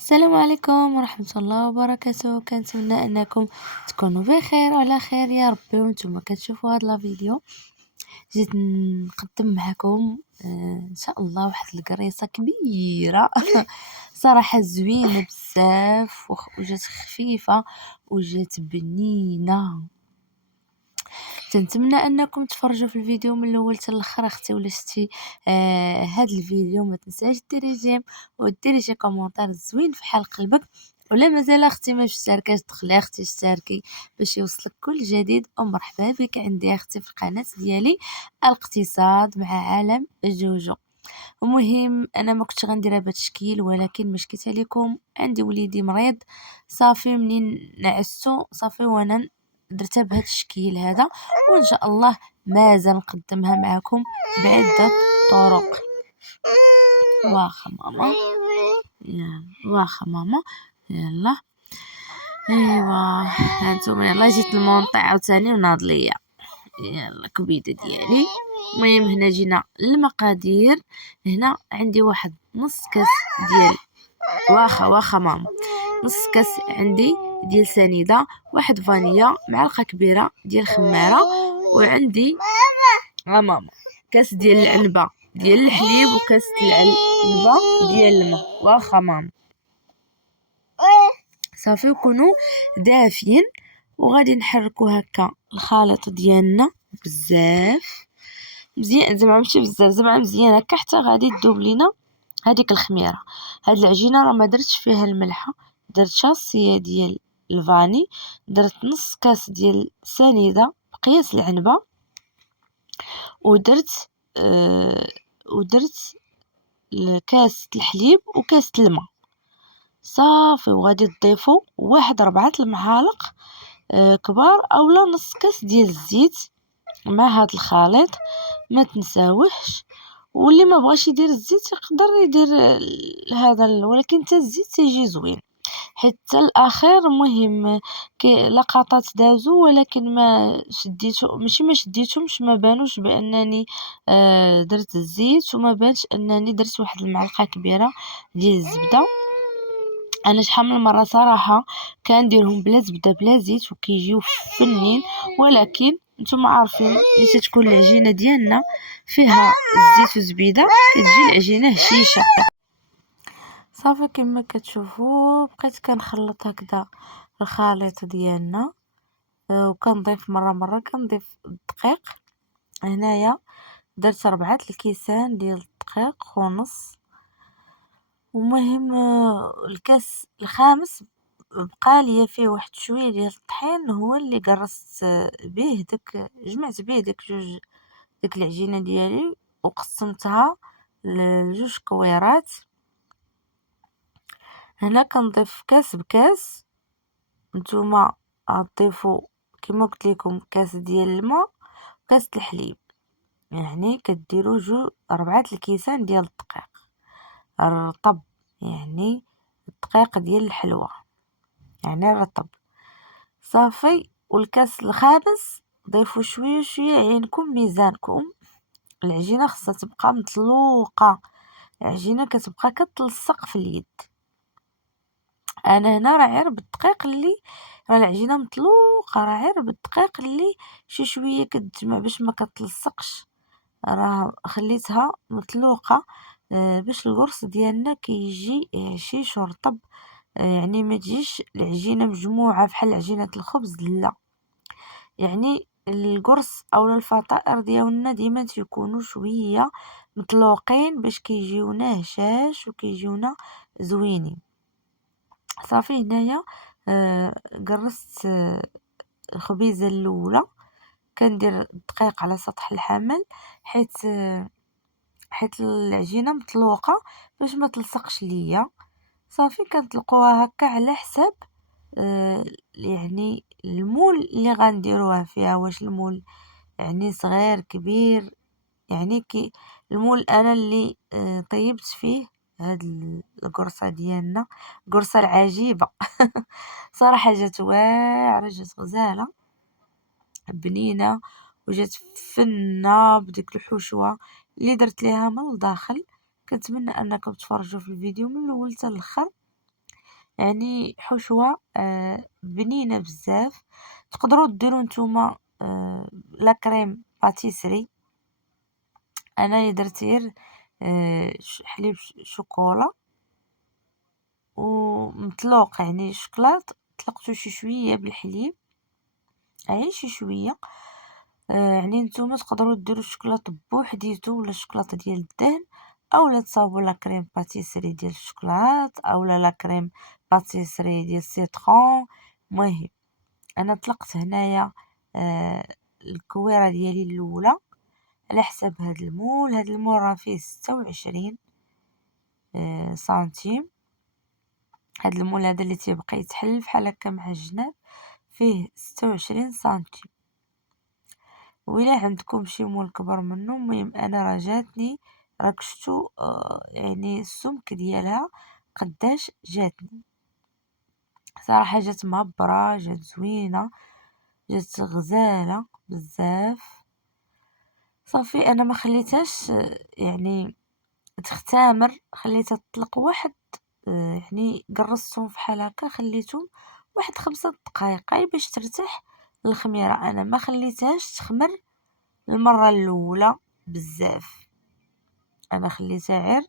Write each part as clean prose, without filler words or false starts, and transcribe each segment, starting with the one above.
السلام عليكم ورحمة الله وبركاته. كنتمنى انكم تكونوا بخير وعلى خير يا ربي وانتم كتشوفوا هذا الفيديو. جيت نقدم معكم ان شاء الله واحد القريصه كبيره صراحه زوينه بزاف وجات خفيفه وجات بنينه. تنتمنى انكم تفرجوا في الفيديو من الاول حتى الاخر. اختي ولا شتي هذا الفيديو ما تنساش ديري جيم وديري شي كومونتير زوين في حال قلبك، ولا مازال اختي ما اشتركاش دخلي اختي اشتركي باش يوصلك كل جديد. ومرحبا بك عندي اختي في القناه ديالي الاقتصاد مع عالم جوجو. المهم انا ما كنتش غندير بهذا التشكيل، ولكن مش كيت عليكم عندي وليدي مريض صافي منين نعستو صافي وانا درتها بهذا التشكيل هذا، وان شاء الله مازال نقدمها معكم بعده طرق. واخا ماما واخا ماما يلا ايوا هانتوما يلا جيت المونطي عاوتاني وناض ليا يلا كبيده ديالي. المهم هنا جينا المقادير. هنا عندي واحد نص كاس ديال واخا ماما، نص كاس عندي ديال سنيده، واحد فانيلا، معلقه كبيره ديال خماره، وعندي ماما كاس ديال العنبه ديال الحليب وكاس العنبه ديال الماء. واخا ماما صافي يكونوا دافيين وغادي نحركوا هكا الخليط ديالنا بزاف مزيان، زعما ماشي بزاف، زعما مزيان هكا حتى غادي تذوب لينا هذيك الخميره. هاد العجينه راه ما درتش فيها الملحه، درت شاصيه ديال الفاني، درت نص كاس ديال سنيده بقياس العنبه، ودرت ودرت كاس الحليب وكاس الماء صافي. وغادي تضيفوا واحد 4 المعالق كبار اولا نص كاس ديال الزيت مع هاد الخليط ما تنساوهش. واللي ما بغاش يدير الزيت يقدر يدير هذا، ولكن حتى الزيت تيجي زوين حتى الاخير. مهم لقطات دازو ولكن ما شديتو، ماشي ما شديتهمش، ما بانوش بانني درت الزيت، وما بانش انني درت واحد المعلقه كبيره ديال الزبده. انا شحال من مره صراحه كنديرهم بلا زبده بلا زيت وكيجيو فنين، ولكن نتوما عارفين ملي تكون العجينه ديالنا فيها الزيت وزبيده كتجي العجينه هشيشه. صافي كما كتشوفوا بقيت كنخلط هكذا الخليط ديالنا، وكنضيف مره كنضيف الدقيق. هنايا درت 4 الكيسان ديال الدقيق ونص. ومهم الكاس الخامس بقى ليا فيه واحد شويه ديال الطحين، هو اللي قرصت به جمعت به ديك العجينه ديالي وقسمتها لجوج كويرات. هنا كنضيف كاس بكاس، نتوما غتضيفوا كما قلت لكم كاس ديال الماء وكاس الحليب، يعني كديروا 4 الكيسان ديال الدقيق الرطب، يعني الدقيق ديال الحلوى يعني الرطب صافي. والكاس الخامس ضيفوا شويه عينكم ميزانكم. العجينه خصها تبقى مطلوقه، العجينه كتبقى كتلصق في اليد. انا هنا راه غير بالدقيق اللي راه العجينه مطلوقه، راه غير بالدقيق اللي شي شويه كتجمع باش ما كتلصقش، راه خليتها مطلوقه باش القرص ديالنا كيجي هشيش ورطب، يعني ما تجيش العجينه مجموعه بحال عجينه الخبز، لا، يعني القرص او الفطائر ديالنا ديما تيكونوا شويه مطلوقين باش كيجيونا هشاش وكيجيونا زوينين. صافي هنايا قرصت الخبيزه الاولى، كندير الدقيق على سطح الحامل حيت العجينه مطلوقه باش ما تلصقش ليا. صافي كنطلقوها هكا على حساب يعني المول اللي غنديروها فيها، واش المول يعني صغير كبير، يعني المول انا اللي طيبت فيه هاد القرصه ديالنا، القرصه العجيبه صراحه جات واعره، جات غزاله بنينه وجات فنه بديك الحشوه اللي درت ليها من الداخل. كنتمنى انكم تفرجوا في الفيديو من الاول حتى الاخر. يعني حشوة بنينة بزاف. تقدروا ديروا نتوما لا كريم باتيسري. انايا درت غير حليب شوكولا ومطلوق، يعني شكلاط طلقتو شي شويه بالحليب، غير شي شويه. يعني نتوما تقدروا ديروا الشكلاط بوحديتو ولا الشكلاط ديال الدهن، اولا تصاوبوا لا كريم باتيسري ديال الشكلاط اولا لا كريم باتيسري ديال السيترون. مهم انا طلقت هنايا الكويره ديالي الاولى على حساب هاد المول. هاد المول راه فيه 26 سنتيم. هاد المول هذا اللي تيبقى يتحل فحال هكا مع الجناب فيه 26 سنتيم. وإلا عندكم شي مول كبر منه، المهم انا راه جاتني، راك شفتو يعني السمك ديالها قداش جاتني. صراحه جات معبره، جات زوينه، جات غزاله بزاف. صافي انا ما خليتهاش يعني تختامر، خليتها تطلق واحد يعني قرصتهم فحال هكا، خليتهم واحد 5 دقائق باش ترتاح الخميره. انا ما خليتهاش تخمر المره الاولى بزاف، انا خليتها غير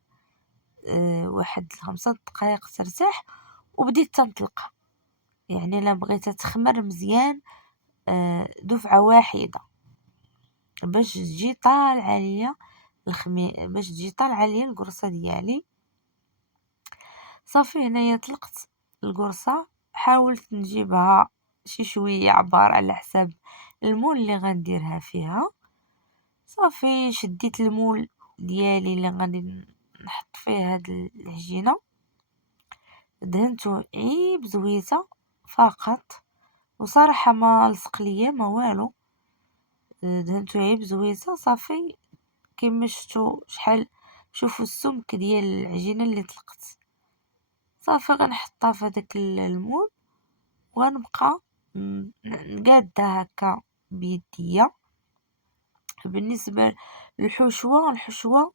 واحد 5 دقائق ترتاح وبديت تنطلقها. يعني انا بغيتها تخمر مزيان دفعه واحده باش تجي طالعه ليا باش تجي طالعه ليا القرصه ديالي. صافي هنايا طلقت القرصه، حاولت نجيبها شي شويه عبار على حساب المول اللي غنديرها فيها. صافي شديت المول ديالي اللي غادي نحط فيه هاد العجينه، دهنته عيب زويته فقط، وصراحه ما لصق ليا ما والو، دهنته عيب زويته. صافي كما شفتوا شحال، شوفوا السمك ديال العجينه اللي طلقت. صافي غنحطها في هذاك المول وغنبقى نقادها هكا بيديا. بالنسبه الحشوه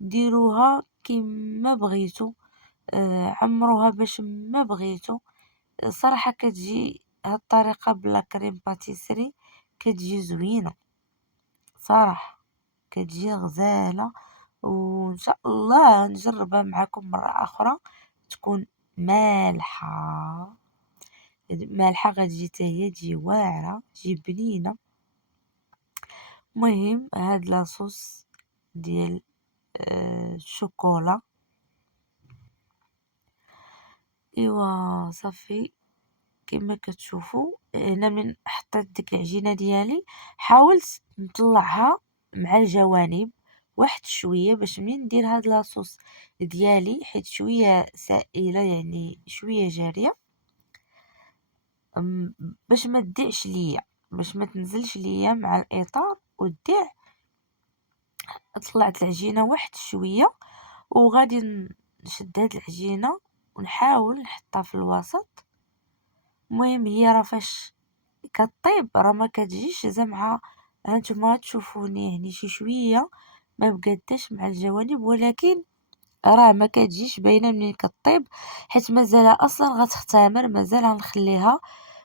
ديروها كما بغيتو، عمروها باش ما بغيتو. صراحه كتجي هاد الطريقه بلا كريم باتيسري كتجي زوينه صراحه، كتجي غزاله. وان شاء الله نجربها معكم مره اخرى تكون مالحه. مالحه غتجي حتى هي تجي واعره، تجي بنينه. مهم هاد لاصوص ديال الشوكولا. ايوا صافي كما كتشوفوا هنا من حطيت ديك العجينه ديالي، حاولت نطلعها مع الجوانب واحد شويه باش منين ندير هاد لاصوص ديالي، حيت شويه سائله يعني شويه جاريه، باش ما تديعش ليا، باش ما تنزلش ليا مع الاطار وتديع. طلعت العجينه واحد شويه وغادي نشد هاد العجينه ونحاول نحطها في الوسط. المهم هي راه فاش كطيب راه ما كتجيش زعما هانتوما تشوفوني يعني شي شويه ما مقاداش مع الجوانب، ولكن راه ما كتجيش باينه منين كطيب، حيت مازال اصلا غتختمر، مازال غنخليها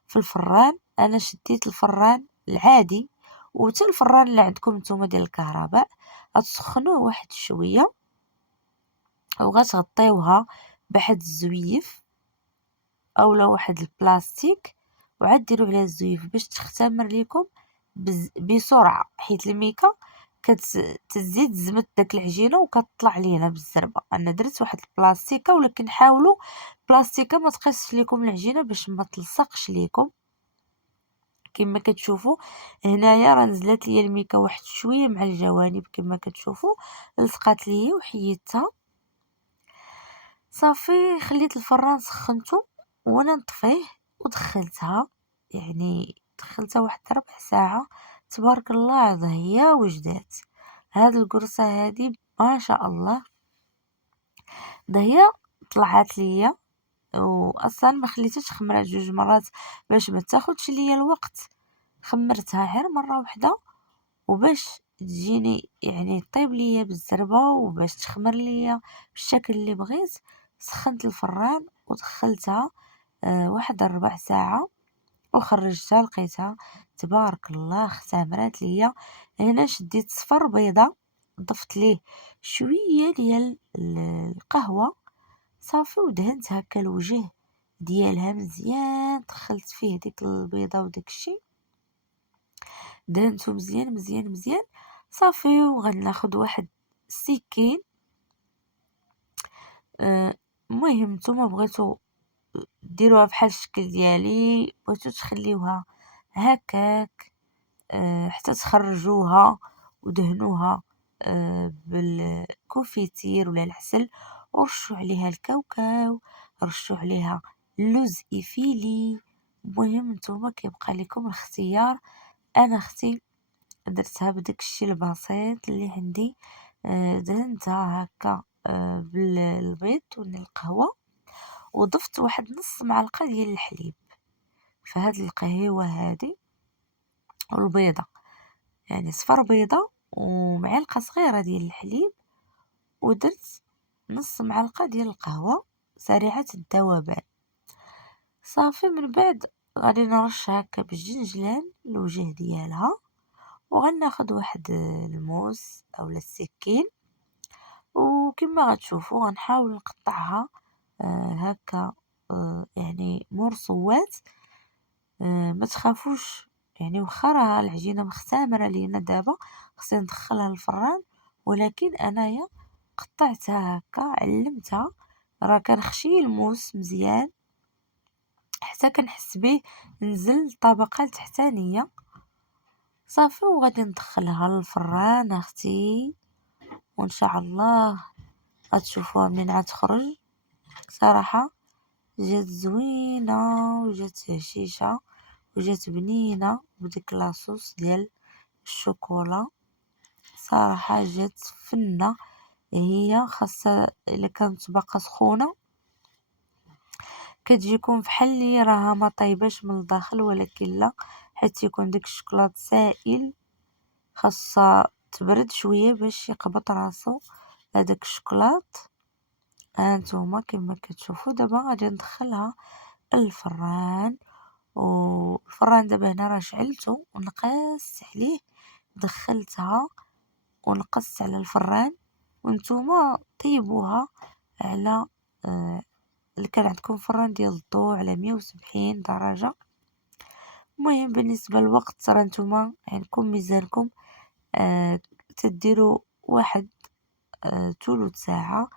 في الفران. انا شديت الفران العادي، وتا الفران اللي عندكم نتوما ديال الكهرباء غتسخنوه واحد شويه وغتغطيوها بواحد الزويف اولا واحد البلاستيك، وعاد ديروا عليها الزويف باش تختمر ليكم بسرعه، حيت الميكا كتزيد زمت داك العجينه وكتطلع لينا بالزربه. انا درت واحد البلاستيكه، ولكن حاولوا بلاستيكه ما تقيسش ليكم العجينه باش ما تلصقش ليكم. كما كتشوفوا هنايا راه نزلت ليا الميكا واحد شويه مع الجوانب، كما كتشوفوا لصقات ليا وحيدتها. صافي خليت الفران سخنته وانا نطفيه ودخلتها، يعني دخلتها واحد ربع ساعه. تبارك الله ضهيه وجدات هاد القرصه هادي ما شاء الله ضهيه طلعت ليا. واصلا ما خليتهاش خمرات 2 مرات باش ما تاخدش ليا الوقت، خمرتها غير مره واحده وباش تجيني يعني طيب ليا بالزربه وباش تخمر ليا بالشكل اللي بغيت. سخنت الفران ودخلتها واحد ربع ساعة وخرجتها لقيتها تبارك الله اختمرات ليا. هنا شديت صفر بيضة، ضفت ليه شوية ديال القهوة صافي، ودهنت هكا الوجه ديالها مزيان، دخلت فيه ديك البيضة وداك الشي دهنتو مزيان مزيان مزيان صافي. وغناخد واحد السكين. المهم نتوما بغيتو ديروها بحال الشكل ديالي، بغيتو تخليوها هكاك حتى تخرجوها ودهنوها بالكوفيتير ولا العسل، ورشوا عليها الكاوكاو، رشوا عليها اللوز إفيلي. المهم نتوما كيبقى لكم الاختيار. انا اختي درتها بداك الشي البسيط اللي عندي، دهنتها هكا بالبيض والقهوة، وضفت واحد نص معلقة ديال الحليب فهاد القهيوة هادي والبيضة، يعني صفر بيضة ومعلقة صغيرة ديال الحليب، ودرت نص معلقة ديال القهوة سريعة الذوبان صافي. من بعد غادي نرش هكا بالجنجلان الوجه ديالها، وغناخد واحد الموس اولا السكين، وكما غتشوفوا غنحاول نقطعها هكا يعني مرصوات. ما تخافوش يعني واخا راه العجينه مختمره لينا دابا خصني ندخلها للفران، ولكن انايا قطعتها هكا علمتها، راه كنخشي الموس مزيان حتى كنحس به نزل الطبقه التحتانيه صافي. وغادي ندخلها للفران اختي، وان شاء الله غتشوفوها منين غتخرج. صراحه جات زوينه وجات هشيشه وجات بنينه بديك لاصوص ديال الشوكولا. صراحه جات فنه. هي خاصها الا كانت باقا سخونه كتجيكم فحال اللي راها ما طيباش من الداخل، ولكن لا، حيت يكون داك الشوكولات سائل خاصها تبرد شويه باش يقبض راسو هذاك الشوكولات. هانتوما كما كتشوفوا دابا غادي ندخلها الفران، والفران دابا هنا راه شعلته ونقصت عليه، دخلتها ونقصت على الفران. وانتوما طيبوها على اللي كان عندكم فران ديال الضوء على 170 درجة. المهم بالنسبة للوقت راه نتوما عندكم ميزانكم، تديروا واحد ثلث ساعة.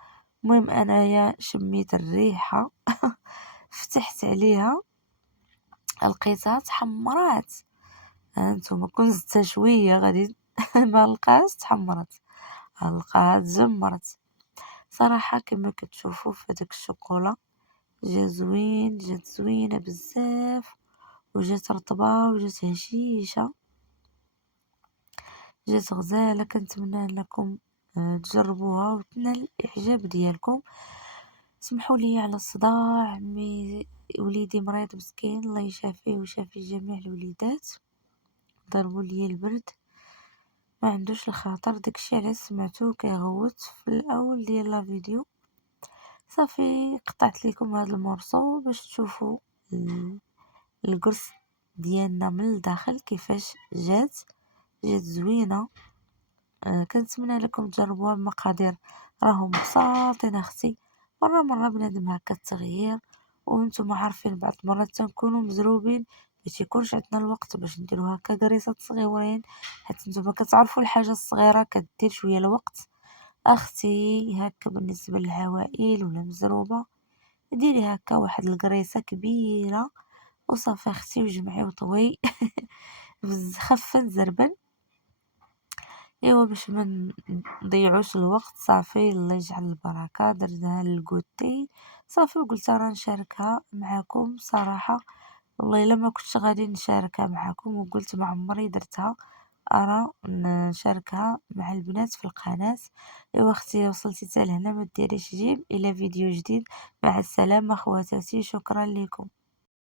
المهم انايا شميت الريحة فتحت عليها لقيتها تحمرات. هانتوما كون زدتها شوية غادي ما لقاهاش تحمرت، لقاها تجمرت. صراحة كما كتشوفوا في هذاك الشوكولا جا زوين، جات زوينة بزاف وجات رطبة وجات هشيشة، جات غزالة. كنتمنى لكم تجربوها وتنال الاعجاب ديالكم. سمحوا لي على الصداع، وليدي مريض مسكين الله يشافيه ويشافي جميع الوليدات، ضربوا لي البرد ما عندوش الخاطر، داكشي علاش سمعتوه كيغوت في الاول ديال لا فيديو. صافي قطعت لكم هذا المورصو باش تشوفوا القرص ديالنا من الداخل كيفاش جات زوينه. كنتمنى لكم تجربوها. المقادير راهم بساطين اختي، مره بنادم هكا التغيير، وانتم عارفين بعض المرات تنكونوا مزروبين ما تيكونش عندنا الوقت باش نديرو هكا قريصات صغيورين، حيت نتوما كتعرفوا الحاجه الصغيره كدير شويه الوقت اختي. هكا بالنسبه للعوائل ولا مزروبه ديري هكا واحد القريصه كبيره وصافي اختي، وجمعي وطوي خفه نزربن. ايوا باش ما نضيعوش الوقت صافي الله يجعل البركه درناها للكوتي صافي، وقلت راه نشاركها معكم. صراحه والله الا ما كنتش غادي نشاركها معكم، وقلت ما عمري درتها ارى نشاركها مع البنات في القناه. ايوا اختي وصلتي حتى لهنا ما ديريش جيم الى فيديو جديد. مع السلامه خواتاتي، شكرا لكم.